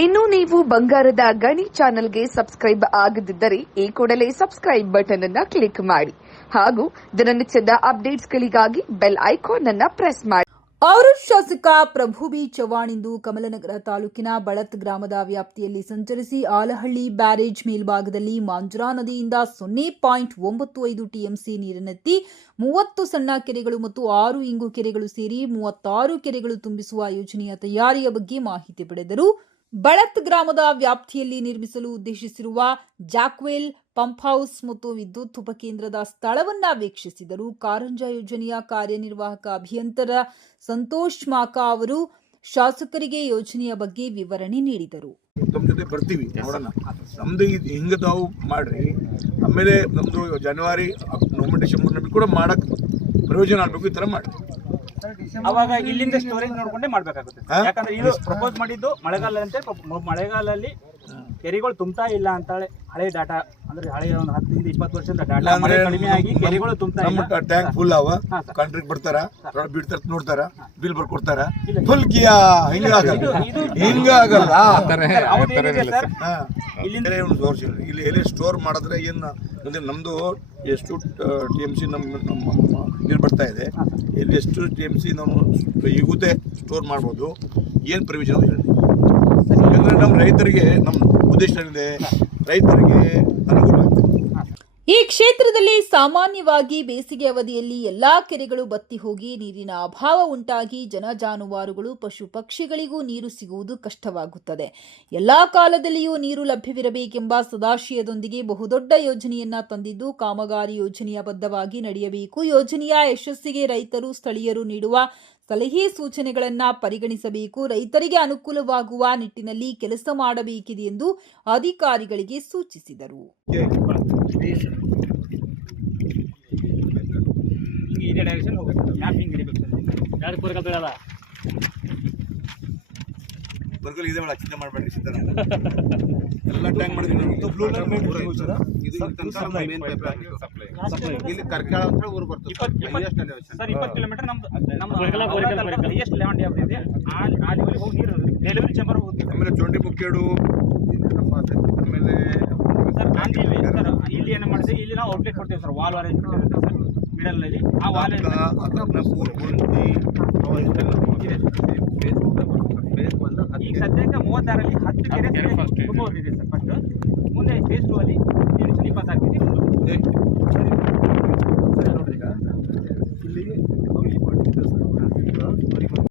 ಇನ್ನು ನೀವು ಬಂಗಾರದ ಗಣಿ ಚಾನೆಲ್ಗೆ ಸಬ್ಸ್ಕ್ರೈಬ್ ಆಗದಿದ್ದರೆ ಈ ಕೂಡಲೇ ಸಬ್ಸ್ಕ್ರೈಬ್ ಬಟನ್ ಅನ್ನ ಕ್ಲಿಕ್ ಮಾಡಿ ಹಾಗೂ ದಿನನಿತ್ಯದ ಅಪ್ಡೇಟ್ಸ್ಗಳಿಗಾಗಿ ಬೆಲ್ ಐಕಾನ್ ಅನ್ನ ಪ್ರೆಸ್ ಮಾಡಿ. ಅವರು ಶಾಸಕ ಪ್ರಭು ಬಿ ಚವ್ಹಾಣ್ ಇಂದು ಕಮಲನಗರ ತಾಲೂಕಿನ ಬಳತ್ ಗ್ರಾಮದ ವ್ಯಾಪ್ತಿಯಲ್ಲಿ ಸಂಚರಿಸಿ ಆಲಹಳ್ಳಿ ಬ್ಯಾರೇಜ್ ಮೇಲ್ಭಾಗದಲ್ಲಿ ಮಾಂಜುರಾ ನದಿಯಿಂದ ಸೊನ್ನೆ ಪಾಯಿಂಟ್ ಒಂಬತ್ತು ಐದು ಟಿಎಂಸಿ ನೀರನ್ನೆತ್ತಿ ಮೂವತ್ತು ಸಣ್ಣ ಕೆರೆಗಳು ಮತ್ತು ಆರು ಇಂಗು ಕೆರೆಗಳು ಸೇರಿ ಮೂವತ್ತಾರು ಕೆರೆಗಳು ತುಂಬಿಸುವ ಯೋಜನೆಯ ತಯಾರಿಯ ಬಗ್ಗೆ ಮಾಹಿತಿ ಪಡೆದರು. ಬಳತ್ ಗ್ರಾಮದ ವ್ಯಾಪ್ತಿಯಲ್ಲಿ ನಿರ್ಮಿಸಲು ಉದ್ದೇಶಿಸಿರುವ ಜಾಕ್ವೆಲ್ ಪಂಪ್ ಹೌಸ್ ಮತ್ತು ವಿದ್ಯುತ್ ಉಪಕೇಂದ್ರದ ಸ್ಥಳವನ್ನ ವೀಕ್ಷಿಸಿದರು. ಕಾರಂಜ ಯೋಜನೆಯ ಕಾರ್ಯನಿರ್ವಾಹಕ ಅಭಿಯಂತರ ಸಂತೋಷ್ ಮಾಕಾ ಅವರು ಶಾಸಕರಿಗೆ ಯೋಜನೆಯ ಬಗ್ಗೆ ವಿವರಣೆ ನೀಡಿದರು. ತಮ್ಮ ಜೊತೆ ಬರ್ತೀವಿ ನೋಡೋಣ. ನಮ್ದು ಇದು ಹಿಂಗೆ ತಾವು ಮಾಡ್ರಿ. ಆಮೇಲೆ ನಮ್ದು ಜನವರಿ ನವೆಂಬರ್ ಡಿಸೆಂಬರ್ನಲ್ಲಿ ಕೂಡ ಮಾಡಕ್ ಪ್ರಯೋಜನ ಆಗ್ಬೇಕು ಈ ಥರ ಮಾಡಿ ಅವಾಗ ಇಲ್ಲಿಂದ ಸ್ಟೋರೇಜ್ ನೋಡ್ಕೊಂಡೇ ಮಾಡ್ಬೇಕಾಗುತ್ತೆ? ಯಾಕಂದ್ರೆ ಇದು ಪ್ರಪೋಸ್ ಮಾಡಿದ್ದು ಮಳೆಗಾಲ ಅಂತ ಮಳೆಗಾಲದಲ್ಲಿ ಕೆರೆಗಳು ತುಂಬ್ತಾ ಇಲ್ಲ ಅಂತಾಳೆ. ಹೇಳಿ ಹಳೆ ಡಾಟಾ ಅಂದ್ರೆ ಹಳೆ ಒಂದು ಹತ್ತರಿಂದ ಇಪ್ಪತ್ತು ವರ್ಷದ ಡಾಟಾ ಮಳೆ ಕಡಿಮೆ ಆಗಿ ಕೆರೆಗಳು ತುಂಬ್ತಾ ನಮ್ಮ ಇಲ್ಲ. ಟ್ಯಾಂಕ್ ಫುಲ್ ಅವ. ಕಾಂಟ್ರಾಕ್ಟ್ ಬರ್ತಾರ ಬಿಡ್ತಾರ? ನೋಡ್ತಾರ? ಬಿಲ್ ಬರ್ಕೊಡ್ತಾರ? ಇಲ್ಲ. ಫುಲ್ ಕಿಯಾ ಹಿಂಗಾಗಲ್ಲ ಹಿಂಗಾಗಲ್ಲ. ಇಲ್ಲಿಂದ- ತೋರಿಸಿಲ್ಲ ಇಲ್ಲಿ. ಎಲ್ಲಿ ಸ್ಟೋರ್ ಮಾಡಿದ್ರೆ ಏನು ಅಂದ್ರೆ ನಮ್ಮದು ಎಷ್ಟು ಟಿ ಎಂ ಸಿ ನಮ್ಮ ನಮ್ಮ ನೀರು ಬರ್ತಾ ಇದೆ. ಇಲ್ಲಿ ಎಷ್ಟು ಟಿ ಎಂ ಸಿ ನಾವು ಈಗುತ್ತೆ ಸ್ಟೋರ್ ಮಾಡ್ಬೋದು. ಏನು ಪ್ರಯೋಜನ ಹೇಳಿ. ಯಾಕಂದ್ರೆ ನಮ್ಮ ರೈತರಿಗೆ ನಮ್ಮ ಉದ್ದೇಶ ರೈತರಿಗೆ ಅನುಕೂಲ ಈ ಕ್ಷೇತ್ರದಲ್ಲಿ ಸಾಮಾನ್ಯವಾಗಿ ಬೇಸಿಗೆ ಅವಧಿಯಲ್ಲಿ ಎಲ್ಲಾ ಕೆರೆಗಳು ಬತ್ತಿ ಹೋಗಿ ನೀರಿನ ಅಭಾವ ಉಂಟಾಗಿ ಜನ ಜಾನುವಾರುಗಳು ಪಶು ಪಕ್ಷಿಗಳಿಗೂ ನೀರು ಸಿಗುವುದು ಕಷ್ಟವಾಗುತ್ತದೆ. ಎಲ್ಲಾ ಕಾಲದಲ್ಲಿಯೂ ನೀರು ಲಭ್ಯವಿರಬೇಕೆಂಬ ಸದಾಶಯದೊಂದಿಗೆ ಬಹುದೊಡ್ಡ ಯೋಜನೆಯನ್ನ ತಂದಿದ್ದು ಕಾಮಗಾರಿ ಯೋಜನೆಯ ಬದ್ಧವಾಗಿ ನಡೆಯಬೇಕು ಯೋಜನೆಯ ಯಶಸ್ಸಿಗೆ ರೈತರು ಸ್ಥಳೀಯರು ನೀಡುವ ಸಲಹೆ ಸೂಚನೆಗಳನ್ನ ಪರಿಗಣಿಸಬೇಕು. ರೈತರಿಗೆ ಅನುಕೂಲವಾಗುವ ನಿಟ್ಟಿನಲ್ಲಿ ಕೆಲಸ ಮಾಡಬೇಕಿದೆ ಎಂದು ಅಧಿಕಾರಿಗಳಿಗೆ ಸೂಚಿಸಿದರು ಹಿಂಗೆ ಇದೇ ಡೈರೆಕ್ಷನ್ ಹೋಗುತ್ತೆ ಮ್ಯಾಪ್ ಹಿಂಗೆ ಹಿಡಿಬೇಕು ಸರ್ ಯಾರು ಪೂರಕ ಬೀಳಲ್ಲ ಬರ್ಗಲ್ ಇದೆ ಬೇಡ ಚಿಂತೆ ಸಿದ್ಧಾರ ಎಲ್ಲ ಟ್ಯಾಂಕ್ ಮಾಡಿದ್ವಿ ನಾವು ಬ್ಲೂ ಲೈನ್ ಇದು ಇಲ್ಲಿ ಕರ್ಕಾಳ ಅಂತ ಹೇಳಿ ಊರು ಬರ್ತದೆ ಸರ್. ಇಪ್ಪತ್ತು ಕಿಲೋಮೀಟರ್ ನಮ್ದು ನಮ್ಮ ಎಷ್ಟು ಲೆವೆಲ್ ಇದೆ ಆ ಆ ಲೆವೆಲ್ ಹೋಗಿ ನೀರು ಡೆಲಿವರಿ ಚೇಂಬರ್ ಹೋಗುತ್ತೆ. ಆಮೇಲೆ ಚೊಂಡಿ ಬುಕ್ಕೇಡು ಆಮೇಲೆ ಸರ್ ಗಾಂಧಿ ಇಲ್ಲಿ ಸರ್ ಇಲ್ಲಿ ಏನು ಮಾಡಿದೆ ಇಲ್ಲಿ ನಾವು ಔಟ್ಲೆಟ್ ಕೊಡ್ತೀವಿ ಸರ್ ವಾಲ್ ಅರೇಂಜ್ ಸರ್ ಮಿಡಲ್ನಲ್ಲಿ. ಆ ವಾಲ್ ಅಕ್ಕ, ಮೂವತ್ತಾರಲ್ಲಿ ಹತ್ತು ಕೆರೆ ತುಂಬ ಓದಿದೆ ಸರ್ ಫಸ್ಟ್ ಮುಂದೆ ಫೇಸ್ ಟು ಅಲ್ಲಿ ಇಪ್ಪತ್ತಾರು ಕೆಜಿ ಏ,